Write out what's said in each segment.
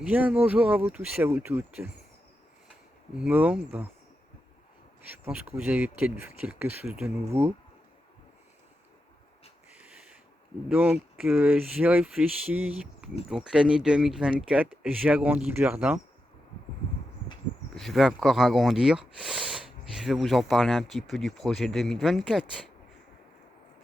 Bien, bonjour à vous tous et à vous toutes. Bon, ben, je pense que vous avez peut-être vu quelque chose de nouveau. Donc, j'ai réfléchi. Donc, l'année 2024, j'ai agrandi le jardin. Je vais encore agrandir. Je vais vous en parler un petit peu du projet 2024.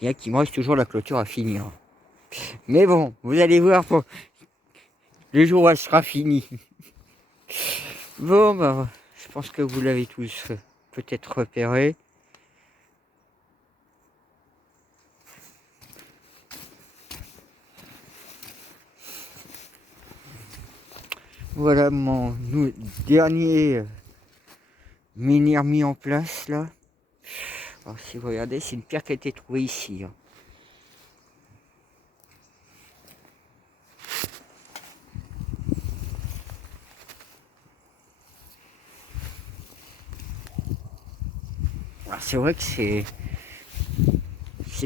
Bien qu'il me reste toujours la clôture à finir. Mais bon, vous allez voir pour le jour où elle sera finie. Bon, ben, je pense que vous l'avez tous peut-être repéré. Voilà mon dernier menhir mis en place là. Alors, si vous regardez, c'est une pierre qui a été trouvée ici, hein. Alors, c'est vrai que c'est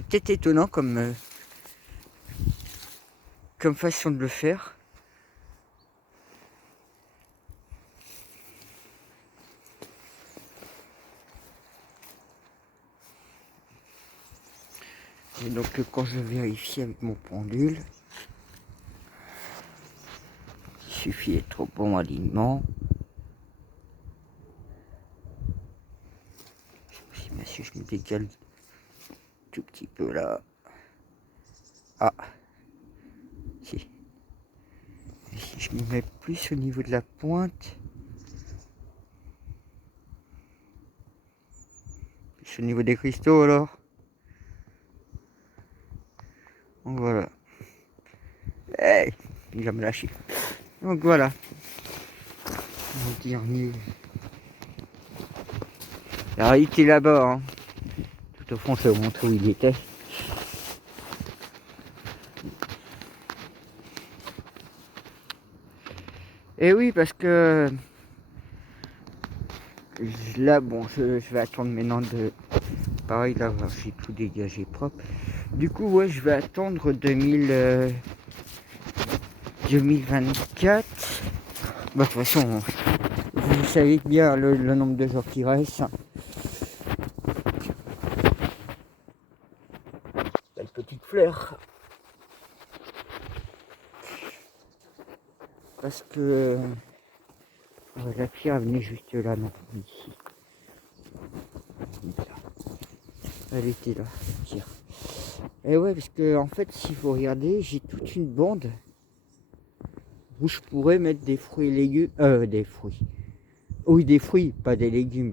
peut-être étonnant comme façon de le faire. Et donc quand je vérifie avec mon pendule, il suffit d'être au bon alignement. Si je me décale tout petit peu là. Ah, si. Et si je me mets plus au niveau de la pointe, plus au niveau des cristaux alors. Donc voilà. Hey, il va me lâcher. Donc voilà. Mon dernier. Alors il était là-bas, hein. Tout au fond, je vais vous montrer où il était. Et oui, parce que là, bon, je vais attendre maintenant de... Pareil, là, j'ai tout dégagé propre. Du coup, ouais, je vais attendre 2024. Bah, de toute façon, vous savez bien le nombre de jours qui restent. Belle petite fleur. Parce que la pierre venait juste là, non, ici. Elle était là, la pierre. Et ouais, parce que en fait, si vous regardez, j'ai toute une bande où je pourrais mettre des fruits et légumes. Des fruits. Oui, des fruits, pas des légumes.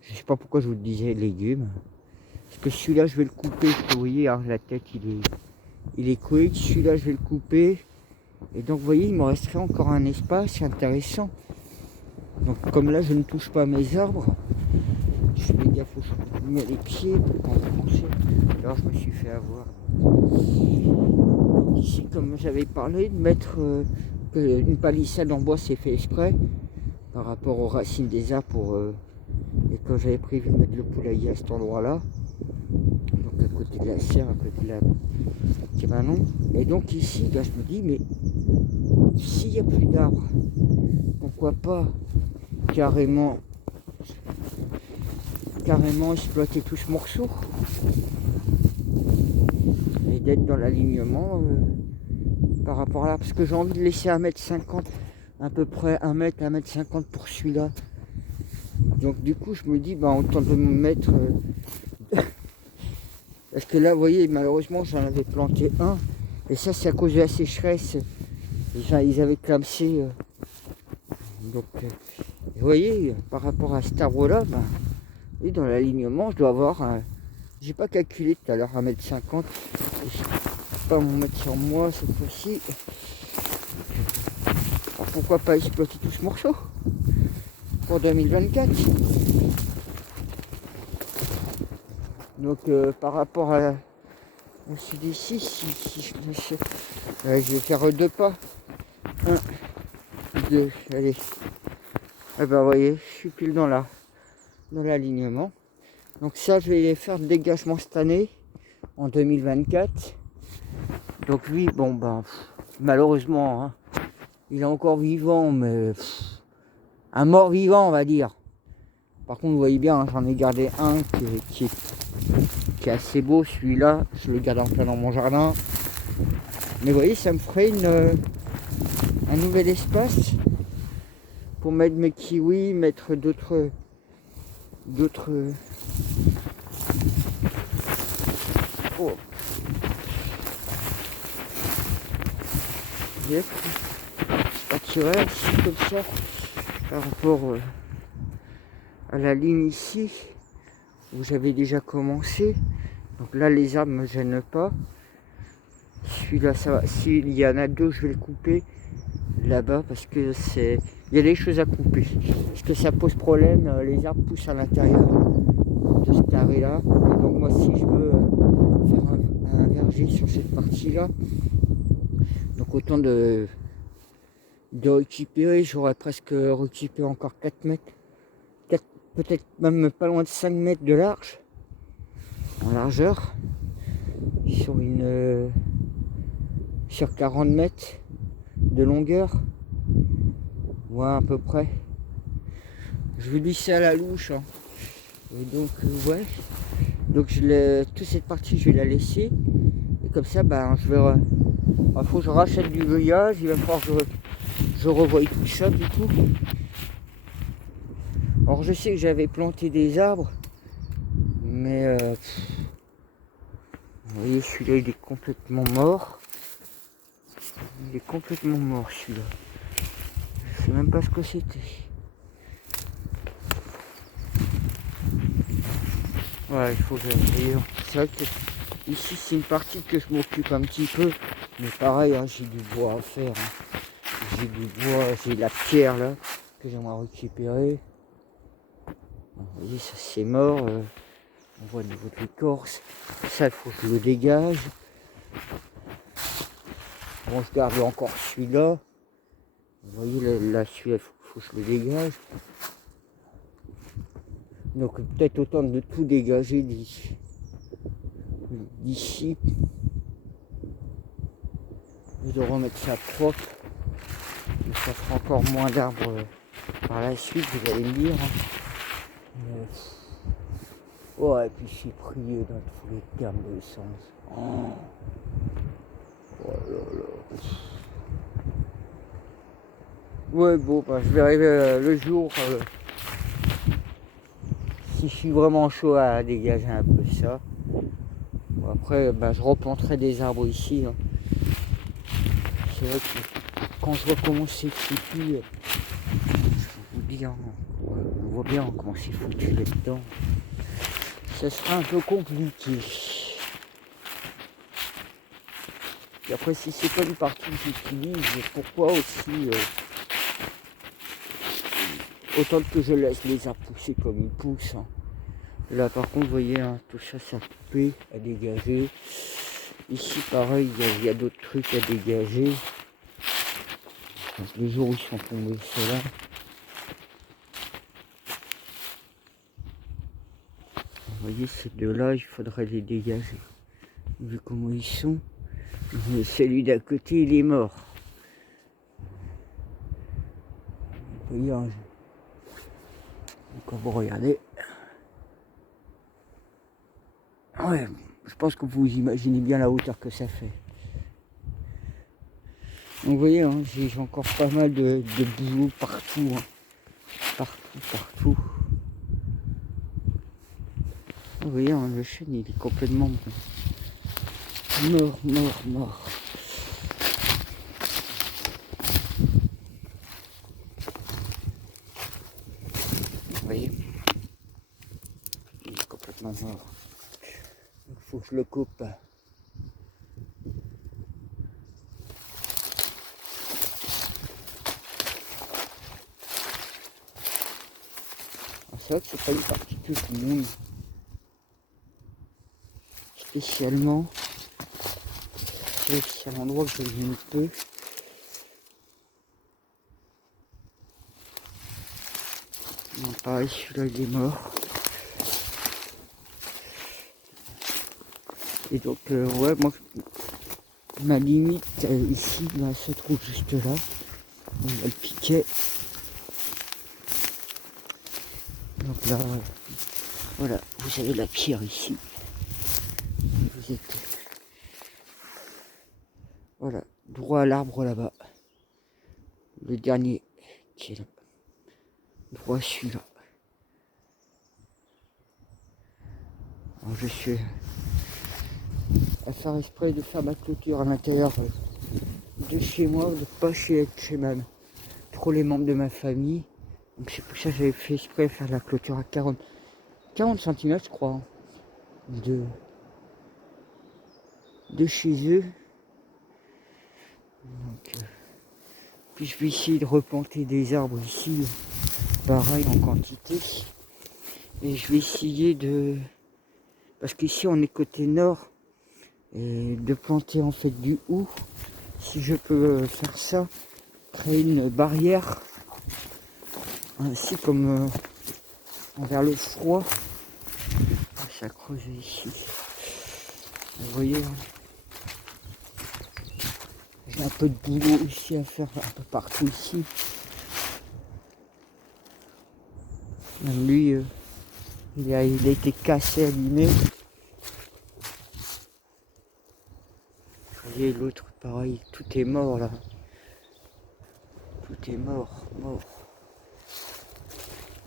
Je sais pas pourquoi je vous disais légumes. Parce que celui-là, je vais le couper. Vous voyez, hein, la tête, il est quick. Celui-là, je vais le couper. Et donc, vous voyez, il me resterait encore un espace intéressant. Donc, comme là, je ne touche pas mes arbres, je fais gaffe où je mets les pieds pour pas enfoncer. Alors, je me suis fait avoir. Donc, ici, comme j'avais parlé, de mettre une palissade en bois, c'est fait exprès par rapport aux racines des arbres. Et quand j'avais prévu de mettre le poulailler à cet endroit-là, donc à côté de la serre, à côté de la cabanon, et donc ici, là, je me dis, mais s'il n'y a plus d'arbres, pourquoi pas carrément exploiter tout ce morceau et d'être dans l'alignement par rapport à là, parce que j'ai envie de laisser 1,50 m, à peu près 1 m 50 pour celui-là. Donc du coup, je me dis, bah, autant de me mettre... parce que là, vous voyez, malheureusement, j'en avais planté un. Et ça, c'est à cause de la sécheresse. Ils avaient clamsé. Donc, vous voyez, par rapport à cet arbre-là, bah, et dans l'alignement, je dois avoir... j'ai pas calculé tout à l'heure 1,50 m. Je ne vais pas m'en mettre sur moi cette fois-ci. Pourquoi pas exploiter tout ce morceau pour 2024. Donc par rapport à celui d'ici, si je me suis... je vais faire 2 pas. 1, 2, allez. Et ben vous voyez, je suis pile dans l'alignement. Donc ça, je vais faire le dégagement cette année, en 2024. Donc lui, bon ben, malheureusement, hein, il est encore vivant, mais un mort vivant, on va dire. Par contre, vous voyez bien, hein, j'en ai gardé un qui est assez beau, celui-là. Je le garde en plein dans mon jardin. Mais vous voyez, ça me ferait un nouvel espace pour mettre mes kiwis, mettre d'autres oh. Je partirais ici comme ça par rapport à la ligne ici où j'avais déjà commencé. Donc là les arbres ne me gênent pas. Celui-là ça va. S'il y en a deux, je vais le couper là-bas parce que il y a des choses à couper. Parce que ça pose problème, les arbres poussent à l'intérieur de ce carré là. Et donc moi si je veux faire un verger sur cette partie là, donc autant de récupérer, j'aurais presque récupéré encore 4 mètres, peut-être même pas loin de 5 mètres de large, en largeur, sur 40 mètres de longueur, ouais, à peu près. Je vais lisser à la louche, hein. Et donc ouais, donc toute cette partie je vais la laisser, et comme ça je vais il faut que je rachète du feuillage, il va falloir que je revoie tout ça du coup. Alors je sais que j'avais planté des arbres, mais vous voyez celui-là il est complètement mort. Il est complètement mort celui-là. Je sais même pas ce que c'était. Ouais, il faut que j'aille. C'est vrai que ici c'est une partie que je m'occupe un petit peu, mais pareil, hein, j'ai du bois à faire. Hein. J'ai du bois, j'ai la pierre là que j'aimerais récupérer. Vous voyez, ça c'est mort. On voit au niveau de l'écorce. Ça, il faut que je le dégage. Bon, je garde encore celui-là. Vous voyez, là celui-là, il faut que je le dégage. Donc peut-être autant de tout dégager d'ici. Et de remettre ça propre. Et ça fera encore moins d'arbres par la suite, vous allez me dire. Mais... ouais, et puis c'est pris dans tous les termes de sens. Oh là là. Ouais, bon, je verrai le jour si je suis vraiment chaud à dégager un peu ça. Bon, après, je replanterai des arbres ici. Hein. C'est vrai que quand je vois comment c'est foutu, je vous dis, hein, on voit bien comment c'est foutu là-dedans. Ça sera un peu compliqué. Et après, si c'est pas une partie que j'utilise, pourquoi aussi autant que je laisse les arbres pousser comme ils poussent. Hein. Là, par contre, vous voyez, hein, tout ça, ça a coupé, à dégager. Ici, pareil, il y a d'autres trucs à dégager. Donc, les jours où ils sont tombés, ceux-là. Vous voyez, ces deux-là, il faudrait les dégager. Vu comment ils sont. Mais celui d'à côté, il est mort. Vous voyez, hein, quand vous regardez. Ouais, je pense que vous imaginez bien la hauteur que ça fait. Donc vous voyez, hein, j'ai encore pas mal de boulot partout. Hein. Partout. Vous voyez, hein, le chêne, il est complètement mort. Vous voyez, il est complètement mort. Il faut que je le coupe. C'est vrai que c'est pas une partie que je monte spécialement. C'est un endroit que je viens peu. Non, pareil, celui-là il est mort. Et donc, ouais, moi, ma limite ici, se trouve juste là. Il y a le piquet. Donc là, voilà, vous avez la pierre ici. Vous êtes, voilà, droit à l'arbre là-bas. Le dernier qui est là. Droit celui-là. Alors je suis à faire exprès de faire ma clôture à l'intérieur de chez moi, de pas chez trop les membres de ma famille. Donc c'est pour ça que j'avais fait exprès de faire la clôture à 40 cm je crois, hein, de chez eux. Donc, puis je vais essayer de replanter des arbres ici, pareil en quantité. Et je vais essayer de... Parce qu'ici on est côté nord, et de planter en fait du hou. Si je peux faire ça, créer une barrière, ainsi comme envers le froid. Ça creuse ici. Vous voyez, hein, j'ai un peu de boulot ici à faire un peu partout ici. Même lui, il a été cassé, abîmé. Vous voyez, l'autre, pareil, tout est mort là. Tout est mort.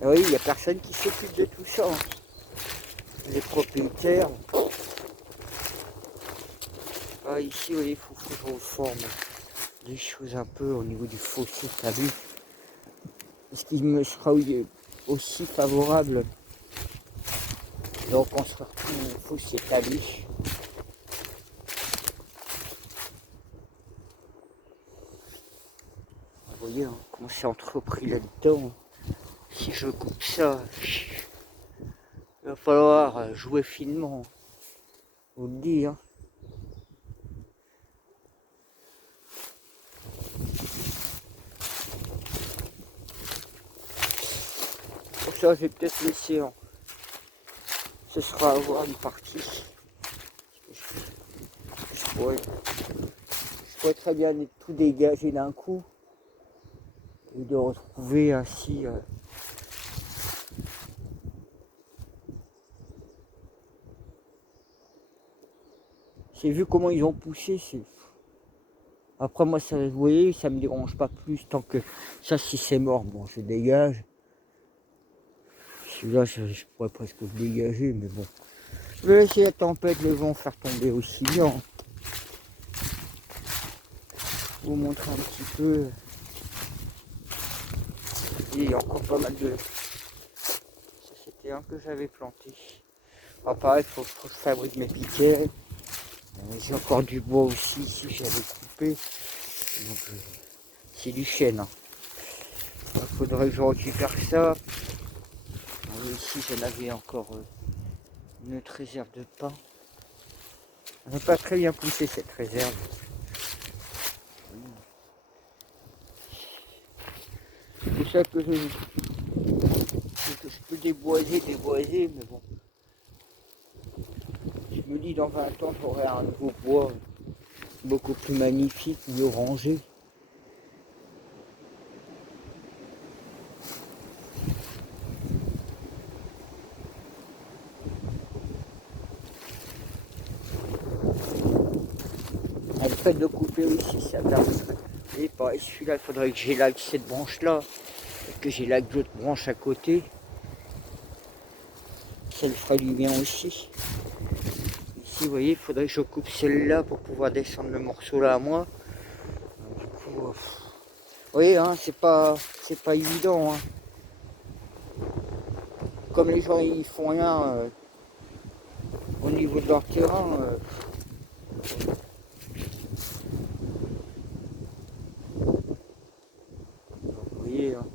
Ah oui, il n'y a personne qui s'occupe de tout ça, hein. Les propriétaires. Ah, ici, vous voyez, il faut que je reforme des choses un peu au niveau du fossé, t'as vu. Est-ce qu'il me sera aussi favorable de reconstruire tout mon fossé établi? Vous voyez, hein, comment c'est entrepris là-dedans. Si je coupe ça, il va falloir jouer finement. Je vous le dis, hein. Pour ça, je vais peut-être laisser. Hein. Ce sera à voir une partie. Je pourrais très bien tout dégager d'un coup et de retrouver ainsi. J'ai vu comment ils ont poussé. Après moi, ça, vous voyez, ça me dérange pas plus tant que ça, si c'est mort, bon, je dégage. Celui-là, je pourrais presque le dégager, mais bon. Je vais laisser la tempête, le vent faire tomber aussi bien. Vous montrer un petit peu. Il y a encore pas mal de... Ça, c'était un que j'avais planté. Ah, pareil, il faut que je fabrique mes piquets. J'ai encore du bois aussi, ici, j'avais coupé. Donc, c'est du chêne. Hein. Il faudrait que je récupère ça. Ici, j'en avais encore une autre réserve de pain. Elle n'a pas très bien poussé cette réserve. C'est ça que je peux déboiser, mais bon. Je me dis dans 20 ans, j'aurai un nouveau bois beaucoup plus magnifique, mieux rangé. Et le fait de couper aussi, ça permettrait. Et pareil, celui-là, il faudrait que j'élague cette branche-là, et que j'élague l'autre branche à côté. Ça le fera du bien aussi. Ici, vous voyez, il faudrait que je coupe celle-là pour pouvoir descendre le morceau là à moi. Du coup, vous voyez, hein, c'est pas évident. Hein. Comme les gens ils font rien au niveau de leur terrain. Vous voyez, hein,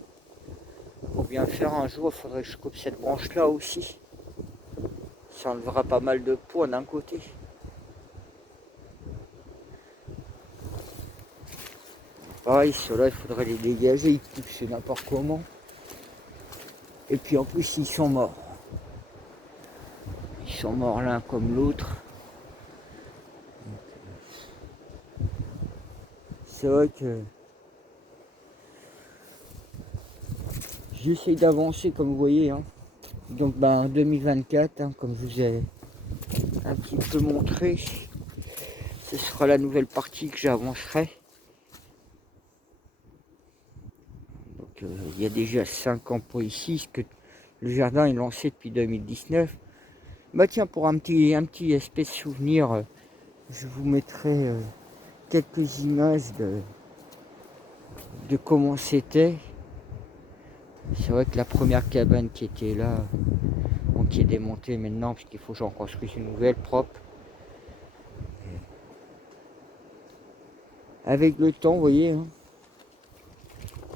pour bien faire un jour, il faudrait que je coupe cette branche-là aussi. Ça enlèvera pas mal de poids d'un côté. Pareil, ceux-là, il faudrait les dégager, ils poussent n'importe comment. Et puis en plus, ils sont morts. Ils sont morts l'un comme l'autre. C'est vrai que J'essaie d'avancer comme vous voyez, hein. Donc en 2024, hein, comme je vous ai un petit peu montré, ce sera la nouvelle partie que j'avancerai. Donc il y a déjà 5 ans pour ici, ce que le jardin est lancé depuis 2019. Bah tiens, pour un petit espèce de souvenir, je vous mettrai quelques images de comment c'était. C'est vrai que la première cabane qui était là, bon, qui est démontée maintenant, parce qu'il faut que j'en construise une nouvelle propre. Avec le temps, vous voyez, hein,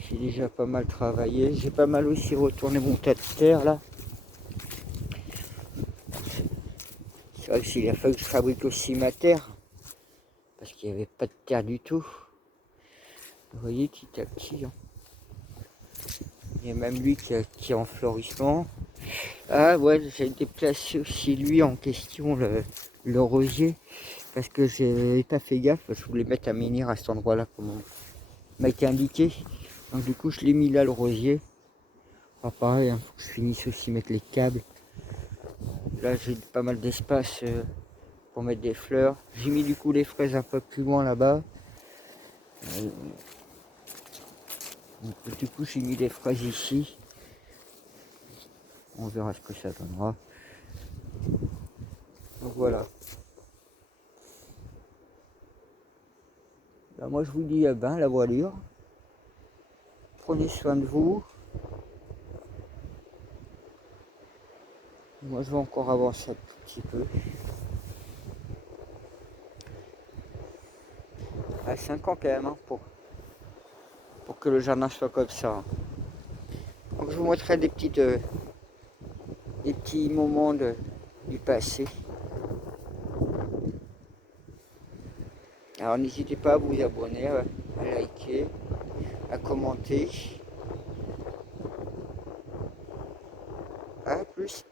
j'ai déjà pas mal travaillé. J'ai pas mal aussi retourné mon tas de terre là. C'est vrai qu'il a fallu que je fabrique aussi ma terre, parce qu'il n'y avait pas de terre du tout. Vous voyez, petit à petit. Hein. Il y a même lui qui est en florissement. Ah ouais, j'ai déplacé aussi lui en question, le rosier, parce que j'ai pas fait gaffe. Je voulais mettre un menhir à cet endroit-là, comme on m'a été indiqué. Donc du coup, je l'ai mis là, le rosier. Ah, pareil, il faut que je finisse aussi mettre les câbles. Là, j'ai pas mal d'espace pour mettre des fleurs. J'ai mis du coup les fraises un peu plus loin là-bas. Du coup, j'ai mis les fraises ici. On verra ce que ça donnera. Donc voilà. Là, moi, je vous dis à ben la voilure. Prenez soin de vous. Moi, je vais encore avancer un tout petit peu. À 5 ans quand même, hein, pour que le jardin soit comme ça. Hein. Donc, je vous montrerai des petits moments du passé. Alors, n'hésitez pas à vous abonner, à liker, à commenter. À plus.